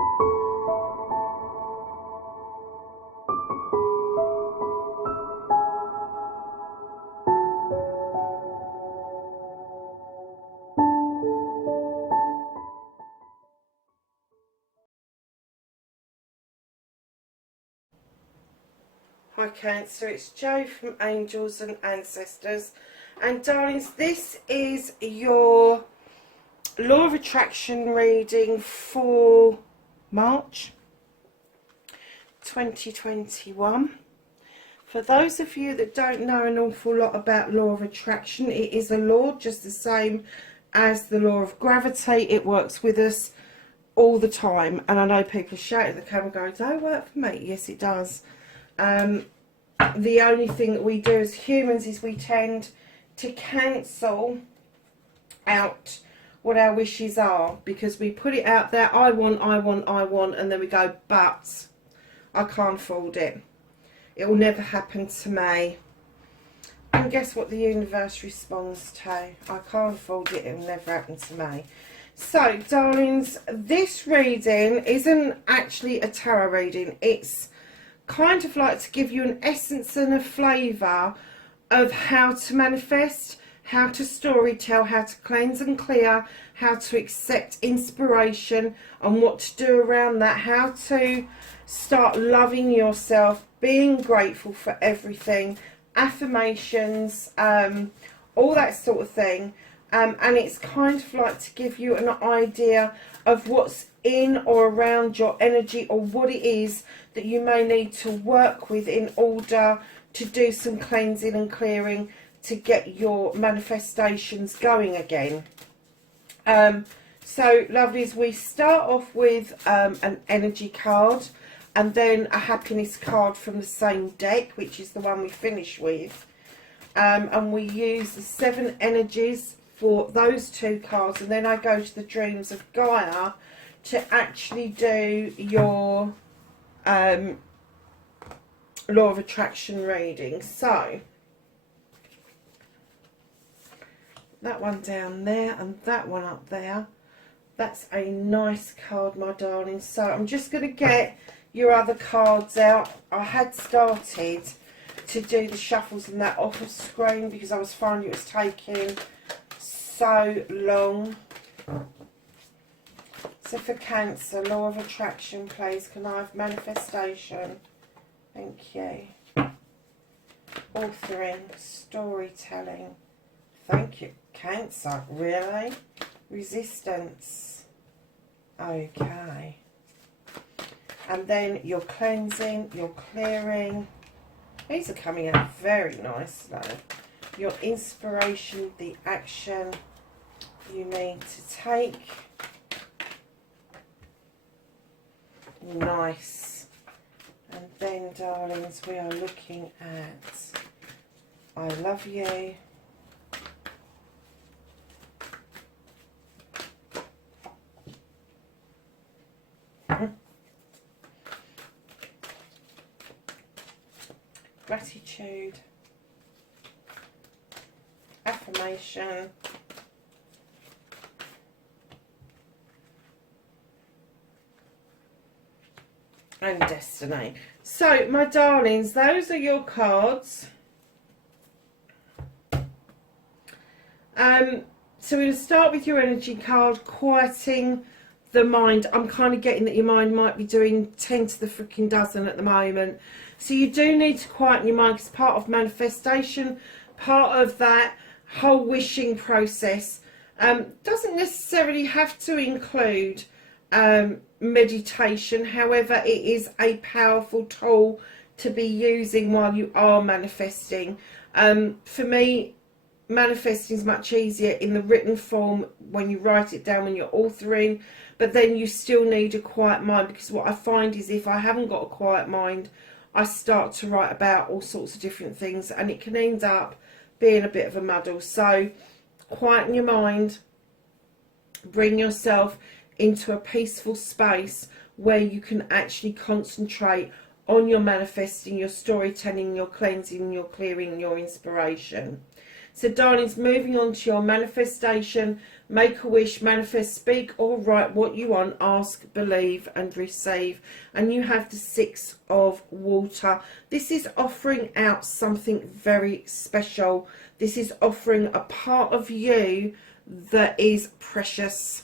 Hi Cancer, it's Jo from Angels and Ancestors, and darlings, this is your Law of Attraction reading for March 2021. For those of you that don't know an awful lot about Law of Attraction, it is a law just the same as the Law of Gravity. It works with us all the time, and I know people shout at the camera going, "Does it work for me?" Yes, it does. The only thing that we do as humans is we tend to cancel out what our wishes are, because we put it out there, I want, and then we go, but I can't afford it. It will never happen to me. And guess what the universe responds to? I can't afford it, it will never happen to me. So, darlings, this reading isn't actually a tarot reading. It's kind of like to give you an essence and a flavour of how to manifest, how to storytell, how to cleanse and clear, how to accept inspiration and what to do around that, how to start loving yourself, being grateful for everything, affirmations, all that sort of thing. And it's kind of like to give you an idea of what's in or around your energy, or what it is that you may need to work with in order to do some cleansing and clearing to get your manifestations going again. So lovelies, we start off with an energy card, and then a happiness card from the same deck, which is the one we finish with, and we use the 7 energies for those 2 cards, and then I go to the Dreams of Gaia to actually do your Law of Attraction reading. So that one down there and that one up there, that's a nice card, my darling. So I'm just going to get your other cards out. I had started to do the shuffles and that off of screen because I was finding it was taking so long. So for Cancer, Law of Attraction, please. Can I have manifestation? Thank you. Authoring, storytelling. Thank you. Cancer, really? Resistance. Okay. And then your cleansing, your clearing. These are coming out very nicely. Your inspiration, the action you need to take. Nice. And then, darlings, we are looking at I love you. Gratitude. Affirmation. And destiny. So, my darlings, those are your cards. So we're going to start with your energy card, quieting the mind. I'm kind of getting that your mind might be doing 10 to the freaking dozen at the moment. So you do need to quieten your mind. It's part of manifestation, part of that whole wishing process. Doesn't necessarily have to include meditation. However, it is a powerful tool to be using while you are manifesting. For me, manifesting is much easier in the written form when you write it down when you're authoring, but then you still need a quiet mind, because what I find is if I haven't got a quiet mind, I start to write about all sorts of different things and it can end up being a bit of a muddle. So quieten your mind, bring yourself into a peaceful space where you can actually concentrate on your manifesting, your storytelling, your cleansing, your clearing, your inspiration. So darlings, moving on to your manifestation, make a wish, manifest, speak or write what you want, ask, believe and receive. And you have the 6 of water. This is offering out something very special. This is offering a part of you that is precious,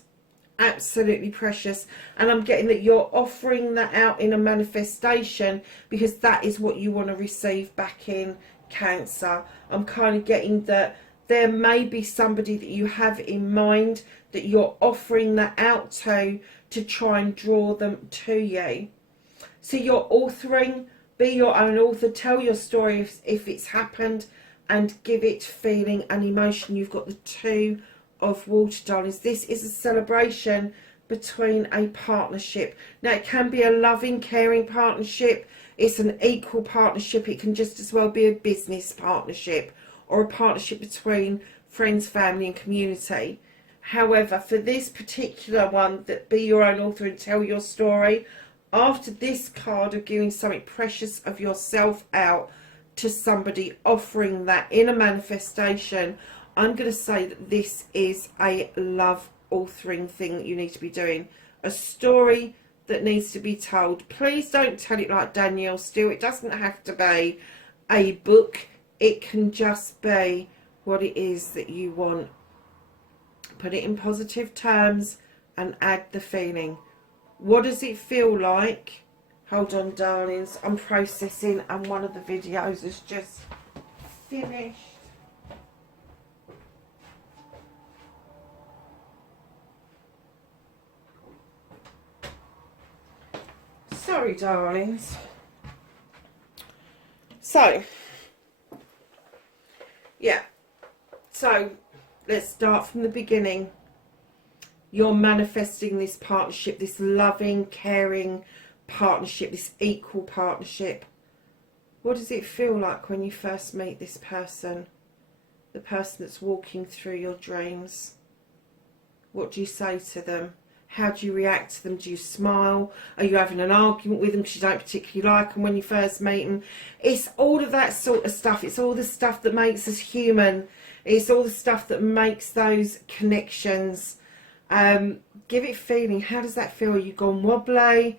absolutely precious. And I'm getting that you're offering that out in a manifestation because that is what you want to receive back in Cancer. I'm kind of getting that there may be somebody that you have in mind that you're offering that out to try and draw them to you. So you're authoring, be your own author, tell your story if it's happened, and give it feeling and emotion. You've got the 2 of water, darlings. This is a celebration between a partnership. Now it can be a loving, caring partnership. It's an equal partnership. It can just as well be a business partnership or a partnership between friends, family and community. However, for this particular one, that be your own author and tell your story, after this card of giving something precious of yourself out to somebody, offering that in a manifestation, I'm going to say that this is a love authoring thing that you need to be doing. A story that needs to be told. Please don't tell it like Danielle Steele. It doesn't have to be a book. It can just be what it is that you want. Put it in positive terms and add the feeling. What does it feel like? Hold on, darlings. I'm processing and one of the videos is just finished. Sorry, darlings. So, yeah. So, let's start from the beginning. You're manifesting this partnership, this loving, caring partnership, this equal partnership. What does it feel like when you first meet this person? The person that's walking through your dreams. What do you say to them? How do you react to them? Do you smile? Are you having an argument with them because you don't particularly like them when you first meet them? It's all of that sort of stuff. It's all the stuff that makes us human. It's all the stuff that makes those connections. Give it feeling. How does that feel? Are you gone wobbly?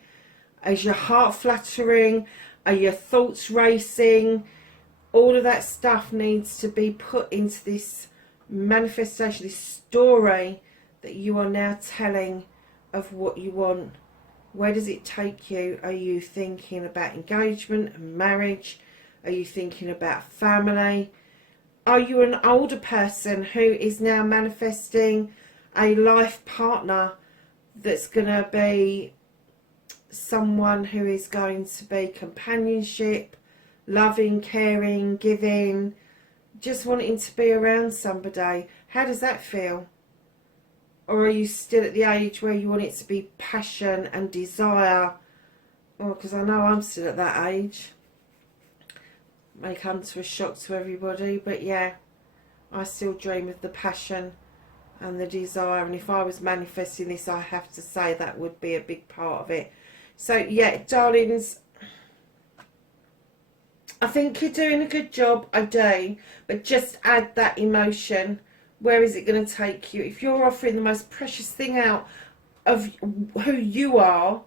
Is your heart fluttering? Are your thoughts racing? All of that stuff needs to be put into this manifestation, this story that you are now telling of what you want. Where does it take you? Are you thinking about engagement and marriage? Are you thinking about family? Are you an older person who is now manifesting a life partner that's going to be someone who is going to be companionship, loving, caring, giving, just wanting to be around somebody? How does that feel? Or are you still at the age where you want it to be passion and desire? Well, because I know I'm still at that age. May come to a shock to everybody, but yeah, I still dream of the passion and the desire. And if I was manifesting this, I have to say that would be a big part of it. So yeah, darlings, I think you're doing a good job. I do, but just add that emotion. Where is it going to take you? If you're offering the most precious thing out of who you are,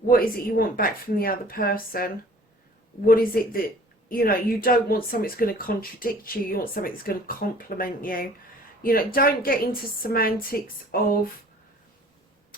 what is it you want back from the other person? What is it that, you know, you don't want something that's going to contradict you. You want something that's going to complement you. You know, don't get into semantics of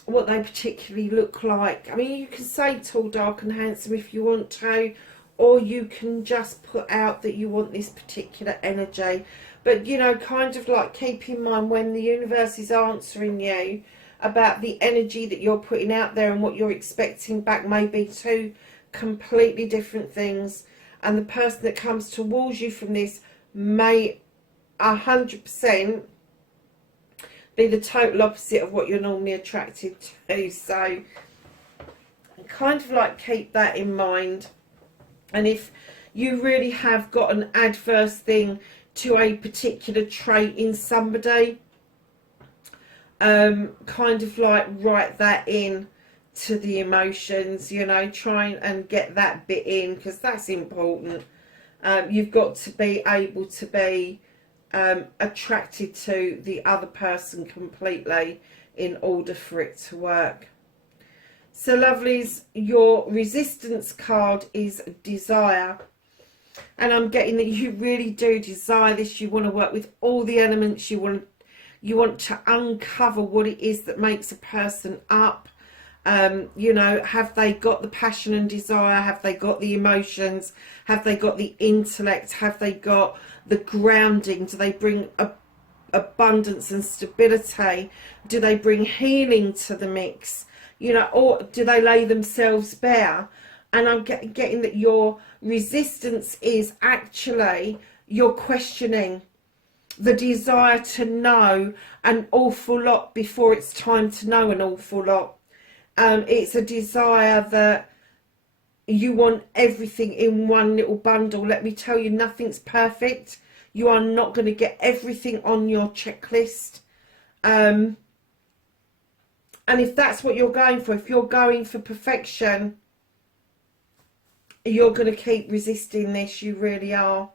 what they particularly look like. I mean, you can say tall, dark and handsome if you want to, or you can just put out that you want this particular energy. But, you know, kind of like keep in mind when the universe is answering you about the energy that you're putting out there and what you're expecting back may be 2 completely different things. And the person that comes towards you from this may 100% be the total opposite of what you're normally attracted to. So kind of like keep that in mind. And if you really have got an adverse thing to a particular trait in somebody, kind of like write that in to the emotions, you know, try and get that bit in because that's important. You've got to be able to be attracted to the other person completely in order for it to work. So lovelies, your resistance card is desire. And I'm getting that you really do desire this. You want to work with all the elements. You want to uncover what it is that makes a person up. You know, have they got the passion and desire? Have they got the emotions? Have they got the intellect? Have they got the grounding? Do they bring abundance and stability? Do they bring healing to the mix? You know, or do they lay themselves bare? And I'm getting that your resistance is actually your questioning, the desire to know an awful lot before it's time to know an awful lot. It's a desire that you want everything in one little bundle. Let me tell you, nothing's perfect. You are not going to get everything on your checklist. And if that's what you're going for, if you're going for perfection, you're going to keep resisting this. You really are.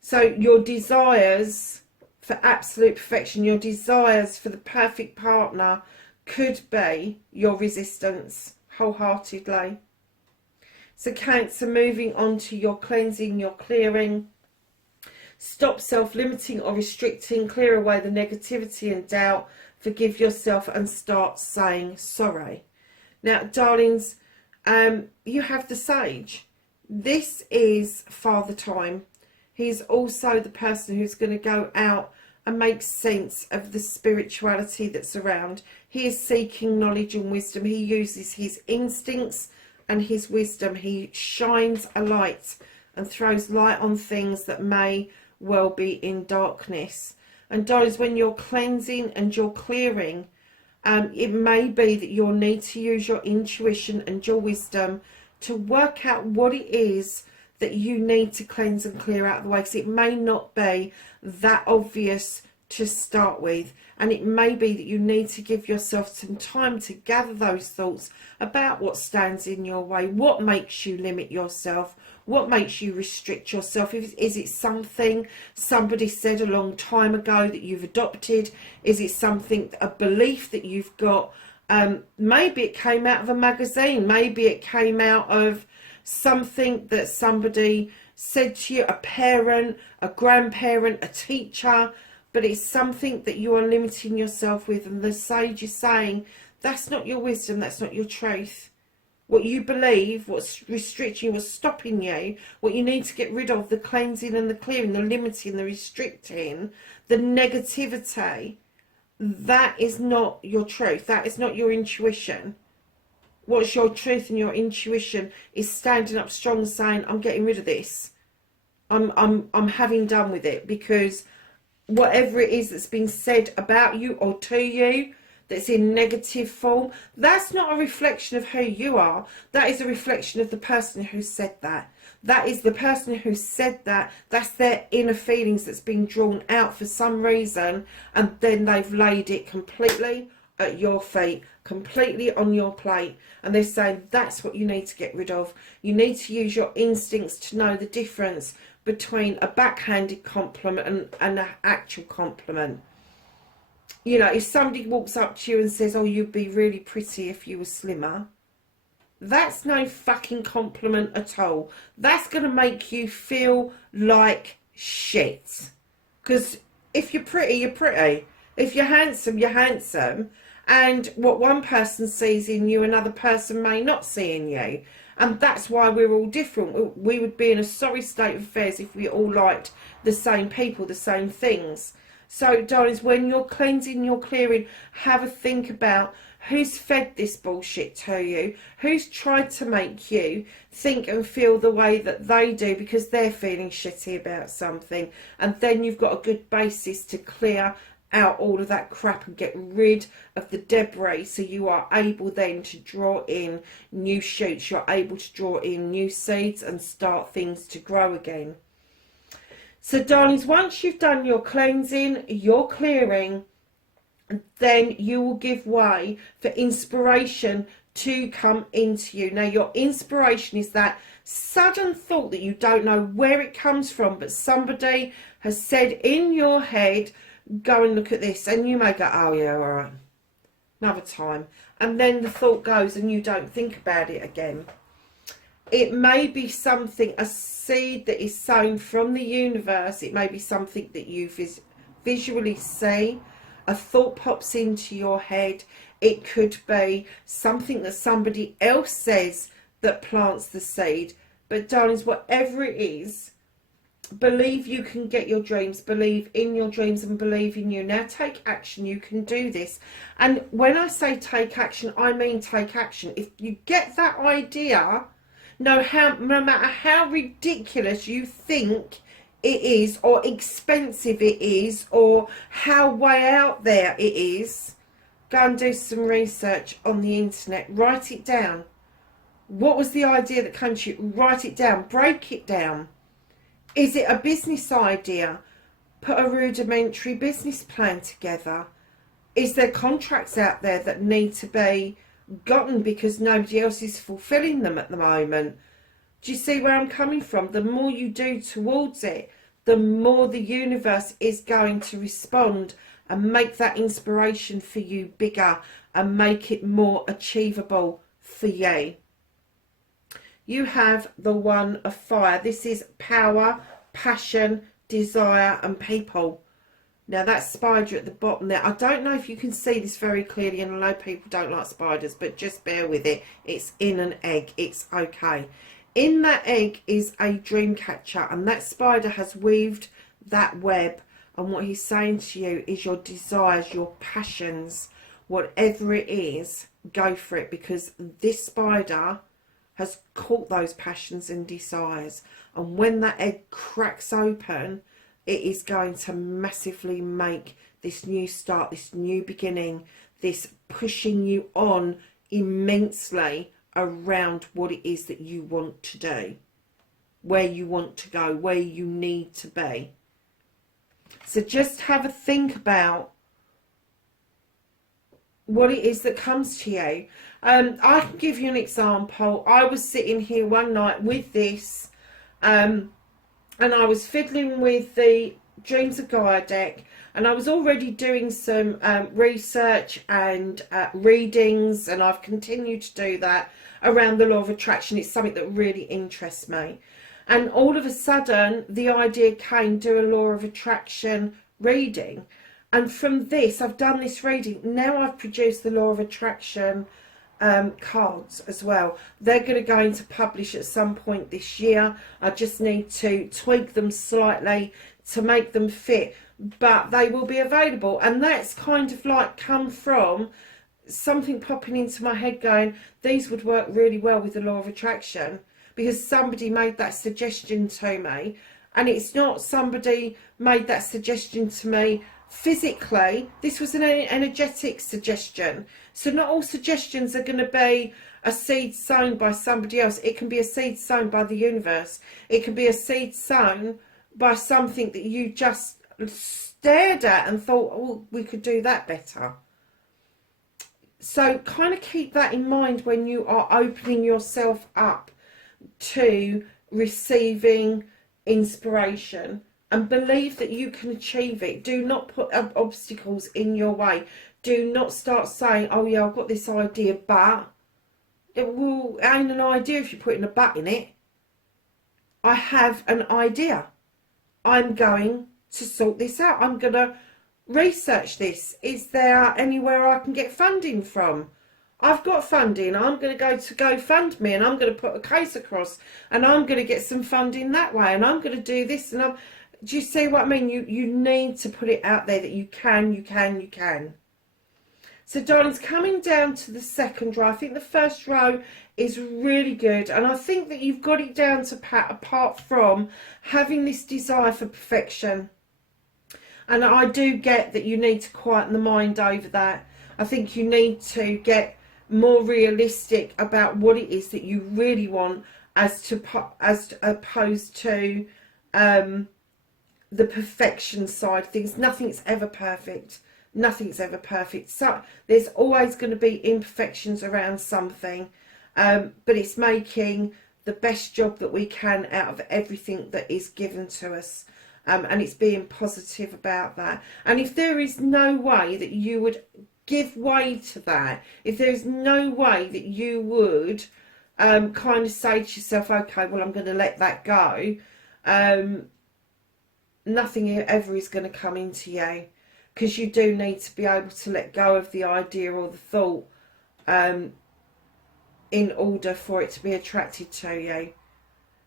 So your desires for absolute perfection, your desires for the perfect partner could be your resistance wholeheartedly. So Cancer, moving on to your cleansing, your clearing. Stop self-limiting or restricting. Clear away the negativity and doubt. Forgive yourself and start saying sorry. Now, darlings, you have the Sage. This is Father Time. He's also the person who's going to go out and make sense of the spirituality that's around. He is seeking knowledge and wisdom. He uses his instincts and his wisdom. He shines a light and throws light on things that may well be in darkness. And darlings, when you're cleansing and you're clearing, it may be that you'll need to use your intuition and your wisdom to work out what it is that you need to cleanse and clear out of the way, because it may not be that obvious to start with, and it may be that you need to give yourself some time to gather those thoughts about what stands in your way, what makes you limit yourself, what makes you restrict yourself. Is it something somebody said a long time ago that you've adopted? Is it something, a belief that you've got? Maybe it came out of a magazine, maybe it came out of something that somebody said to you, a parent, a grandparent, a teacher, but it's something that you are limiting yourself with. And the Sage is saying that's not your wisdom, that's not your truth. What you believe, what's restricting you, what's stopping you, what you need to get rid of, the cleansing and the clearing, the limiting, the restricting, the negativity, that is not your truth, that is not your intuition. What's your truth and your intuition is standing up strong and saying, I'm getting rid of this. I'm having done with it, because whatever it is that's been said about you or to you that's in negative form, that's not a reflection of who you are. That is a reflection of the person who said that. That is the person who said that. That's their inner feelings that's been drawn out for some reason, and then they've laid it completely at your feet, completely on your plate, and they're saying that's what you need to get rid of. You need to use your instincts to know the difference between a backhanded compliment and an actual compliment. You know, if somebody walks up to you and says, oh, you'd be really pretty if you were slimmer, that's no fucking compliment at all. That's going to make you feel like shit. Because if you're pretty, you're pretty. If you're handsome, you're handsome. And what one person sees in you, another person may not see in you. And that's why we're all different. We would be in a sorry state of affairs if we all liked the same people, the same things. So, darlings, when you're cleansing, you're clearing, have a think about who's fed this bullshit to you, who's tried to make you think and feel the way that they do because they're feeling shitty about something. And then you've got a good basis to clear out all of that crap and get rid of the debris, so you are able then to draw in new shoots, you're able to draw in new seeds and start things to grow again. So darlings, once you've done your cleansing, your clearing, then you will give way for inspiration to come into you. Now, your inspiration is that sudden thought that you don't know where it comes from, but somebody has said in your head, go and look at this, and you may go, oh yeah, all right, another time, and then the thought goes and you don't think about it again. It may be something, a seed that is sown from the universe. It may be something that you visually see. A thought pops into your head. It could be something that somebody else says that plants the seed. But darlings, whatever it is, believe you can get your dreams, believe in your dreams, and believe in you. Now take action. You can do this. And when I say take action, I mean take action. If you get that idea, no matter how ridiculous you think it is, or expensive it is, or how way out there it is, go and do some research on the internet. Write it down. What was the idea that came to you? Write it down. Break it down. Is it a business idea? Put a rudimentary business plan together. Is there contracts out there that need to be gotten because nobody else is fulfilling them at the moment? Do you see where I'm coming from? The more you do towards it, the more the universe is going to respond and make that inspiration for you bigger and make it more achievable for you. You have the One of Fire. This is power, passion, desire, and people. Now that spider at the bottom there, I don't know if you can see this very clearly, and I know people don't like spiders, but just bear with it. It's in an egg. It's okay. In that egg is a dream catcher, and that spider has weaved that web. And what he's saying to you is your desires, your passions, whatever it is, go for it, because this spider has caught those passions and desires. And when that egg cracks open, it is going to massively make this new start, this new beginning, this pushing you on immensely around what it is that you want to do, where you want to go, where you need to be. So just have a think about what it is that comes to you. I can give you an example. I was sitting here one night with this, and I was fiddling with the Dreams of Gaia deck, and I was already doing some research and readings, and I've continued to do that around the law of attraction. It's something that really interests me. And all of a sudden, the idea came, do a law of attraction reading. And from this, I've done this reading. Now I've produced the law of attraction cards as well. They're going to go into publish at some point this year. I just need to tweak them slightly to make them fit, but they will be available. And that's kind of like come from something popping into my head going, these would work really well with the law of attraction, because somebody made that suggestion to me. And it's not somebody made that suggestion to me physically. This was an energetic suggestion. So not all suggestions are going to be a seed sown by somebody else. It can be a seed sown by the universe. It can be a seed sown by something that you just stared at and thought, oh, we could do that better. So kind of keep that in mind when you are opening yourself up to receiving inspiration, and believe that you can achieve it. Do not put obstacles in your way. Do not start saying, oh yeah, I've got this idea, but it ain't an idea if you're putting a but in it. I have an idea. I'm going to sort this out. I'm going to research this. Is there anywhere I can get funding from? I've got funding. I'm going to go to GoFundMe, and I'm going to put a case across, and I'm going to get some funding that way, and I'm going to do this, and do you see what I mean? You need to put it out there that you can. So darlings, coming down to the second row, I think the first row is really good, and I think that you've got it down to pat, apart from having this desire for perfection. And I do get that you need to quieten the mind over that. I think you need to get more realistic about what it is that you really want, as opposed to the perfection side of things. Nothing's ever perfect. Nothing's ever perfect. So there's always going to be imperfections around something, but it's making the best job that we can out of everything that is given to us. And it's being positive about that. And if there is no way that you would give way to that, if there's no way that you would kind of say to yourself, okay, well, I'm going to let that go, nothing ever is going to come into you, because you do need to be able to let go of the idea or the thought in order for it to be attracted to you.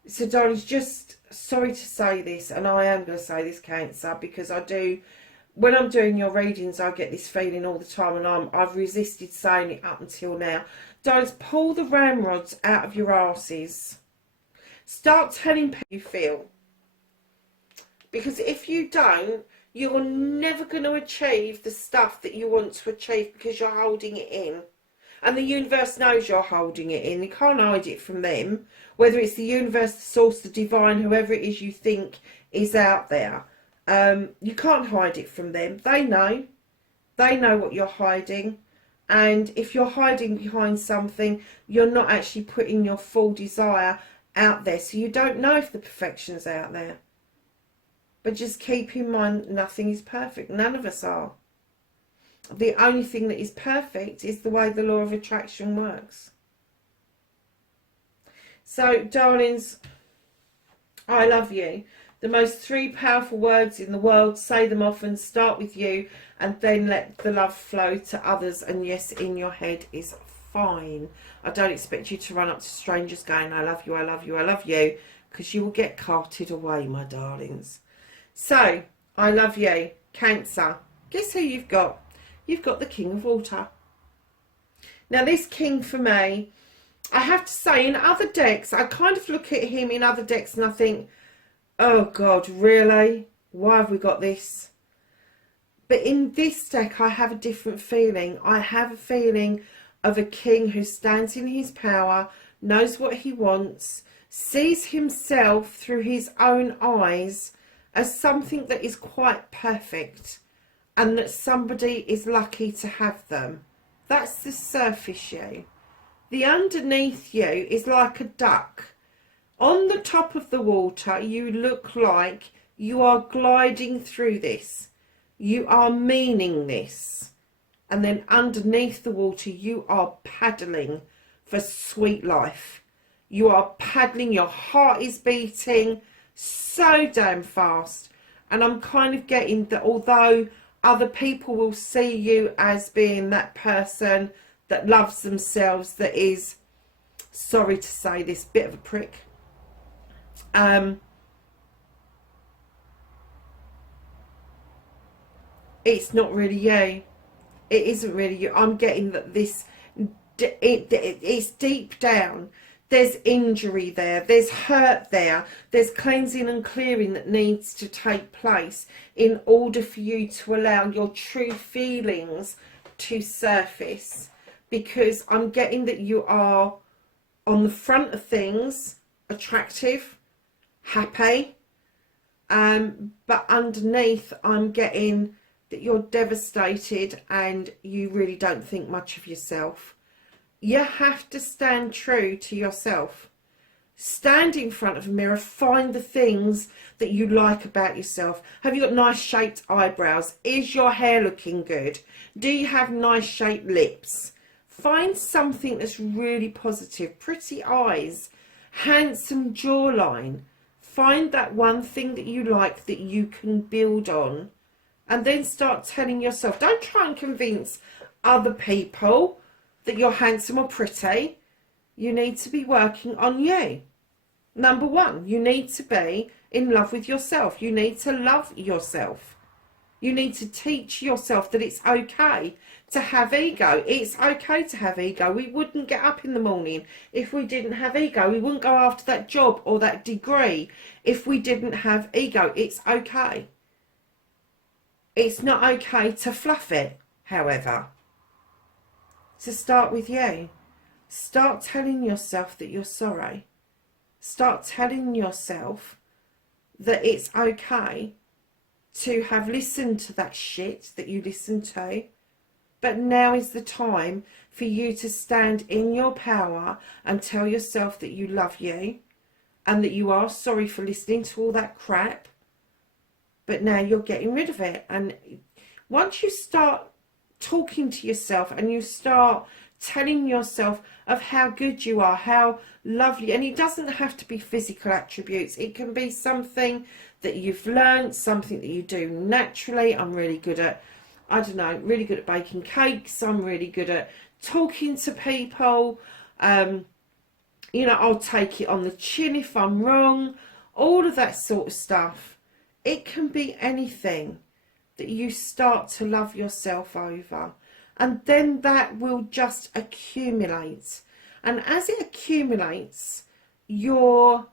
So darlings, just sorry to say this, and I am going to say this, Cancer, because I do, when I'm doing your readings, I get this feeling all the time, and I've resisted saying it up until now. Darlings, pull the ramrods out of your asses. Start telling people how you feel. Because if you don't, you're never going to achieve the stuff that you want to achieve, because you're holding it in. And the universe knows you're holding it in. You can't hide it from them. Whether it's the universe, the source, the divine, whoever it is you think is out there. You can't hide it from them. They know. They know what you're hiding. And if you're hiding behind something, you're not actually putting your full desire out there. So you don't know if the perfection's out there. But just keep in mind, nothing is perfect. None of us are. The only thing that is perfect is the way the law of attraction works. So, darlings, I love you. The most 3 powerful words in the world, say them often, start with you, and then let the love flow to others. And yes, in your head is fine. I don't expect you to run up to strangers going, I love you, I love you, I love you, because you will get carted away, my darlings. So, I love you. Cancer. Guess who you've got? You've got the King of Water. Now, this king for me, I have to say, in other decks, I kind of look at him in other decks and I think, oh God, really? Why have we got this? But in this deck, I have a different feeling. I have a feeling of a king who stands in his power, knows what he wants, sees himself through his own eyes as something that is quite perfect, and that somebody is lucky to have them. That's the surface you. The underneath you is like a duck. On the top of the water, you look like you are gliding through this. You are meaning this. And then underneath the water, you are paddling for sweet life. You are paddling, your heart is beating so damn fast. And I'm kind of getting that although other people will see you as being that person that loves themselves, that is, sorry to say this, bit of a prick. It's not really you. It isn't really you. I'm getting that this, it's deep down. There's injury there, there's hurt there, there's cleansing and clearing that needs to take place in order for you to allow your true feelings to surface. Because I'm getting that you are on the front of things, attractive, happy, but underneath I'm getting that you're devastated and you really don't think much of yourself. You have to stand true to yourself. Stand in front of a mirror, find the things that you like about yourself. Have you got nice shaped eyebrows? Is your hair looking good? Do you have nice shaped lips? Find something that's really positive. Pretty eyes, handsome jawline. Find that one thing that you like that you can build on. And then start telling yourself, don't try and convince other people that you're handsome or pretty. You need to be working on you. Number one, you need to be in love with yourself. You need to love yourself. You need to teach yourself that it's okay to have ego. It's okay to have ego. We wouldn't get up in the morning if we didn't have ego. We wouldn't go after that job or that degree if we didn't have ego. It's okay. It's not okay to fluff it, however. So start with you. Start telling yourself that you're sorry. Start telling yourself that it's okay to have listened to that shit that you listened to. But now is the time for you to stand in your power and tell yourself that you love you and that you are sorry for listening to all that crap. But now you're getting rid of it. And once you start talking to yourself and you start telling yourself of how good you are, how lovely, and it doesn't have to be physical attributes. It can be something that you've learned, something that you do naturally. I'm really good at, I don't know, really good at baking cakes. I'm really good at talking to people. You know, I'll take it on the chin if I'm wrong. All of that sort of stuff. It can be anything that you start to love yourself over. And then that will just accumulate. And as it accumulates, your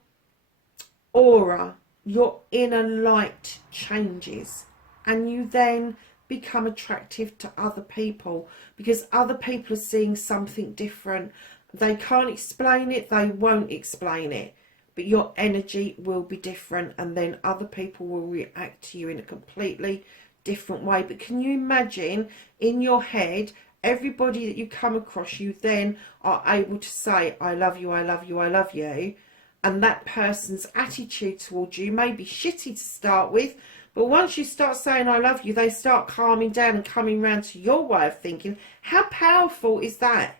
aura, your inner light changes. And you then become attractive to other people because other people are seeing something different. They can't explain it, they won't explain it, but your energy will be different, and then other people will react to you in a completely different way. But can you imagine in your head, everybody that you come across, you then are able to say, I love you, I love you, I love you, and that person's attitude towards you may be shitty to start with, but once you start saying I love you, they start calming down and coming round to your way of thinking. How powerful is that?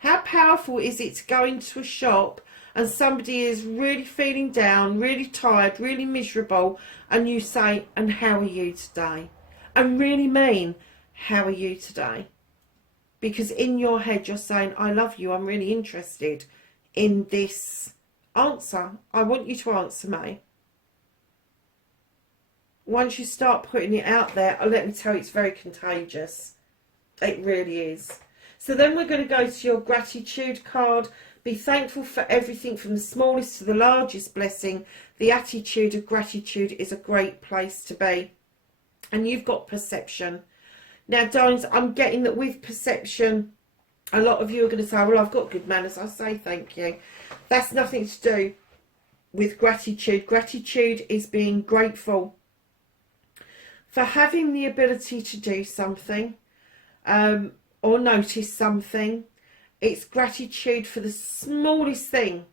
How powerful is it to go into a shop and somebody is really feeling down, really tired, really miserable, and you say, and how are you today? And really mean, how are you today? Because in your head you're saying, I love you, I'm really interested in this answer. I want you to answer me. Once you start putting it out there, let me tell you, it's very contagious. It really is. So then we're going to go to your gratitude card. Be thankful for everything from the smallest to the largest blessing. The attitude of gratitude is a great place to be. And you've got perception. Now, darlings, I'm getting that with perception, a lot of you are going to say, well, I've got good manners. I say thank you. That's nothing to do with gratitude. Gratitude is being grateful for having the ability to do something or notice something. It's gratitude for the smallest thing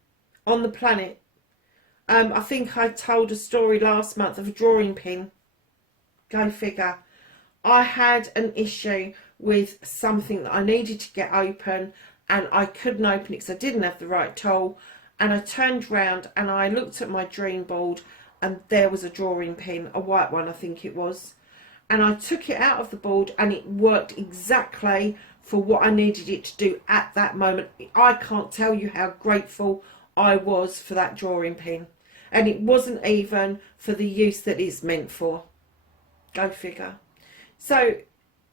on the planet. I think I told a story last month of a drawing pin. Go figure. I had an issue with something that I needed to get open and I couldn't open it because I didn't have the right tool. And I turned round and I looked at my dream board and there was a drawing pin, a white one I think it was. And I took it out of the board and it worked exactly for what I needed it to do at that moment. I can't tell you how grateful I was for that drawing pin. And it wasn't even for the use that it's meant for. Go figure. So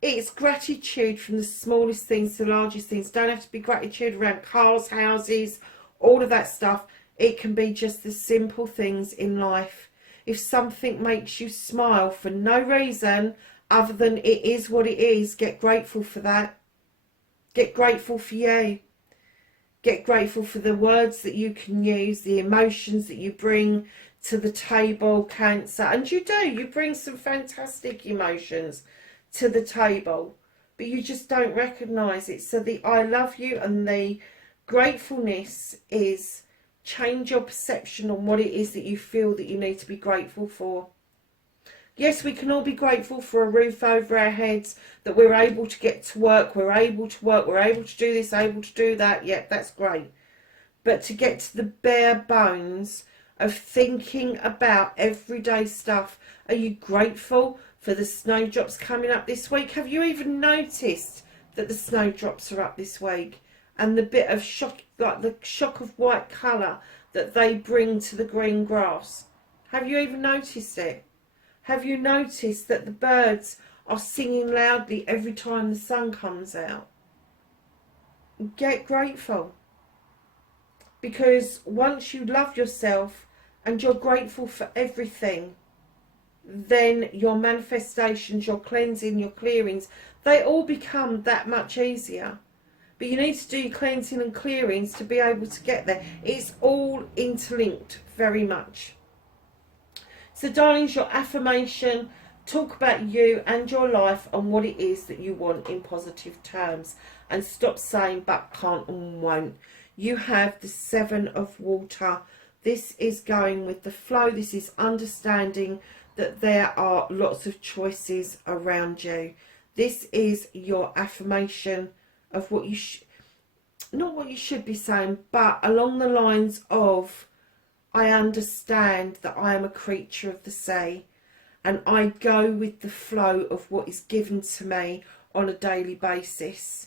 it's gratitude from the smallest things to the largest things. Don't have to be gratitude around cars, houses, all of that stuff. It can be just the simple things in life. If something makes you smile for no reason other than it is what it is, get grateful for that. Get grateful for you. Get grateful for the words that you can use, the emotions that you bring to the table, Cancer. And you do. You bring some fantastic emotions to the table, but you just don't recognise it. So the I love you and the gratefulness is change your perception on what it is that you feel that you need to be grateful for. Yes, we can all be grateful for a roof over our heads, that we're able to get to work, we're able to work, we're able to do this, able to do that. Yep, that's great. But to get to the bare bones of thinking about everyday stuff, are you grateful for the snowdrops coming up this week? Have you even noticed that the snowdrops are up this week? And the bit of shock, like the shock of white colour that they bring to the green grass. Have you even noticed it? Have you noticed that the birds are singing loudly every time the sun comes out? Get grateful. Because once you love yourself and you're grateful for everything, then your manifestations, your cleansing, your clearings, they all become that much easier. But you need to do your cleansing and clearings to be able to get there. It's all interlinked very much. So darlings, your affirmation, talk about you and your life and what it is that you want in positive terms, and stop saying but, can't and won't. You have the Seven of Water. This is going with the flow. This is understanding that there are lots of choices around you. This is your affirmation of what you not what you should be saying, but along the lines of, I understand that I am a creature of the sea, and I go with the flow of what is given to me on a daily basis.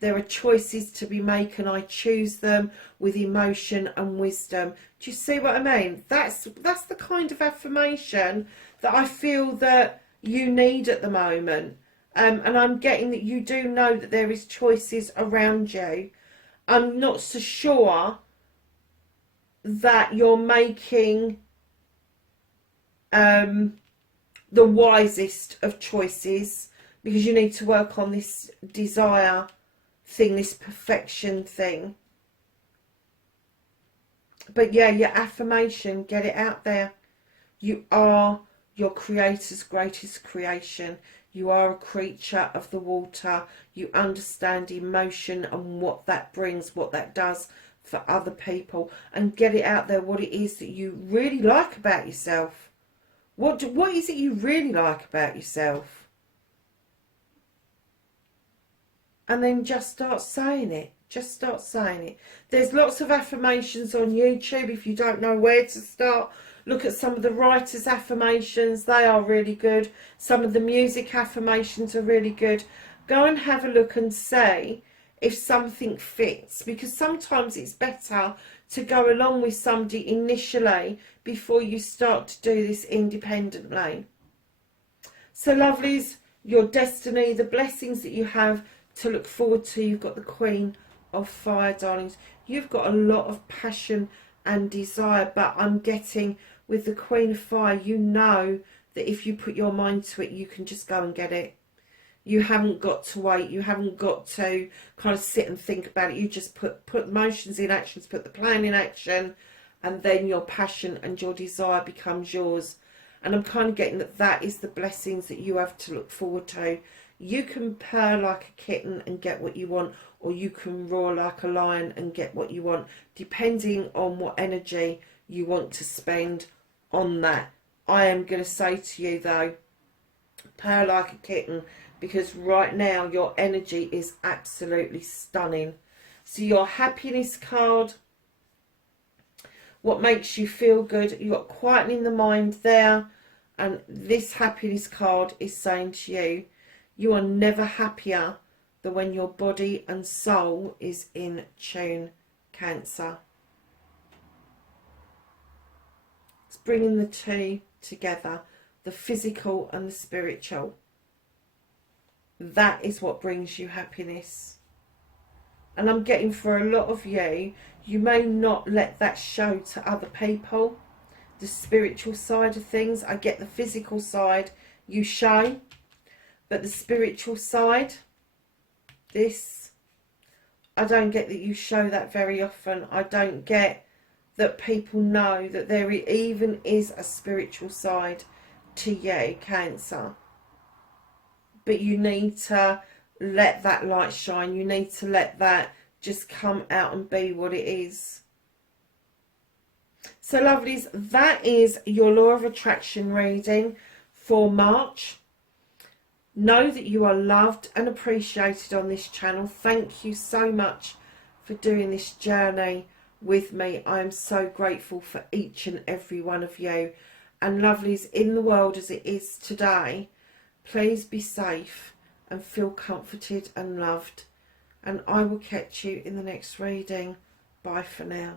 There are choices to be made and I choose them with emotion and wisdom. Do you see what I mean? That's the kind of affirmation that I feel that you need at the moment. And I'm getting that you do know that there is choices around you. I'm not so sure that you're making the wisest of choices, because you need to work on this desire thing, this perfection thing. But yeah, your affirmation, get it out there. You are your creator's greatest creation. You are a creature of the water. You understand emotion and what that brings, what that does for other people. And get it out there what it is that you really like about yourself. What is it you really like about yourself? And then just start saying it. Just start saying it. There's lots of affirmations on YouTube. If you don't know where to start, look at some of the writers' affirmations. They are really good. Some of the music affirmations are really good. Go and have a look and see if something fits, because sometimes it's better to go along with somebody initially before you start to do this independently. So lovelies, your destiny, the blessings that you have to look forward to. You've got the Queen of Fire, darlings. You've got a lot of passion and desire, but I'm getting with the Queen of Fire, you know that if you put your mind to it, you can just go and get it. You haven't got to wait. You haven't got to kind of sit and think about it. You just put motions in actions, put the plan in action, and then your passion and your desire becomes yours. And I'm kind of getting that that is the blessings that you have to look forward to. You can purr like a kitten and get what you want, or you can roar like a lion and get what you want, depending on what energy you want to spend on that. I am going to say to you though, purr like a kitten, because right now your energy is absolutely stunning. So your happiness card, what makes you feel good, you've got quietening the mind there, and this happiness card is saying to you, you are never happier than when your body and soul is in tune, Cancer. It's bringing the two together, the physical and the spiritual. That is what brings you happiness. And I'm getting for a lot of you, you may not let that show to other people, the spiritual side of things. I get the physical side you show, but the spiritual side, this, I don't get that you show that very often. I don't get that people know that there even is a spiritual side to you, Cancer. But you need to let that light shine. You need to let that just come out and be what it is. So lovelies, that is your law of attraction reading for March. Know that you are loved and appreciated on this channel. Thank you so much for doing this journey with me. I am so grateful for each and every one of you. And lovelies, in the world as it is today, please be safe and feel comforted and loved. And I will catch you in the next reading. Bye for now.